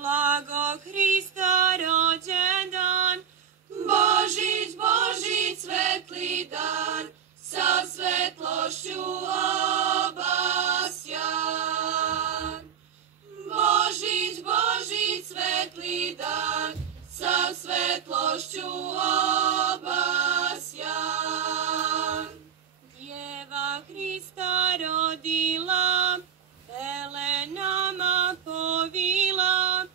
Blago Hrista rođendan, Božić, Božić, svetli dan, sa svetlošću obasjan. Božić, Božić, svetli dan, sa svetlošću obasjan. Djeva Hrista rodila, pelenama povila,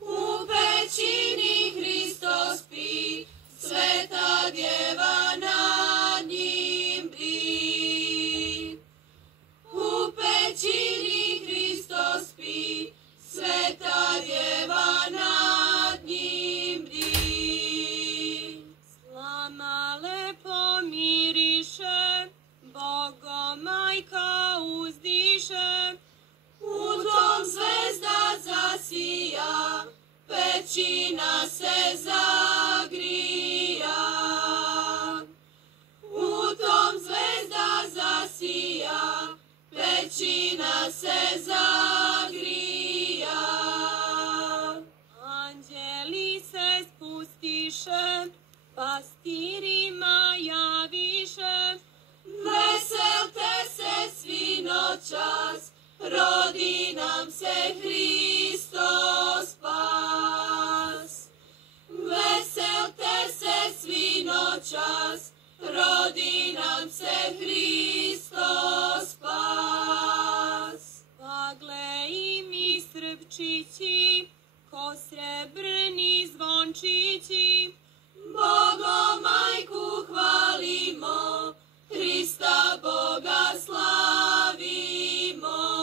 U pećini Hristo spi, sveta djeva nad njim bdi. U pećini Hristo spi, sveta djeva nad njim bdi. slama lepo miriše, Bogom majka uzdiše, U tom zvezda zasija, pećina se zagrija. U tom zvezda zasija, pećina se zagrija. anđeli se spustiše, pastirima javiše, Veselte se svi noćas, rodi nam se Hristo spas. Veselte se svi noćas, rodi nam se Hristo spas. Pagle i mi srpčići, ko srebrni zvončići, Bogo majku hvalimo, Hrista Boga slavimo.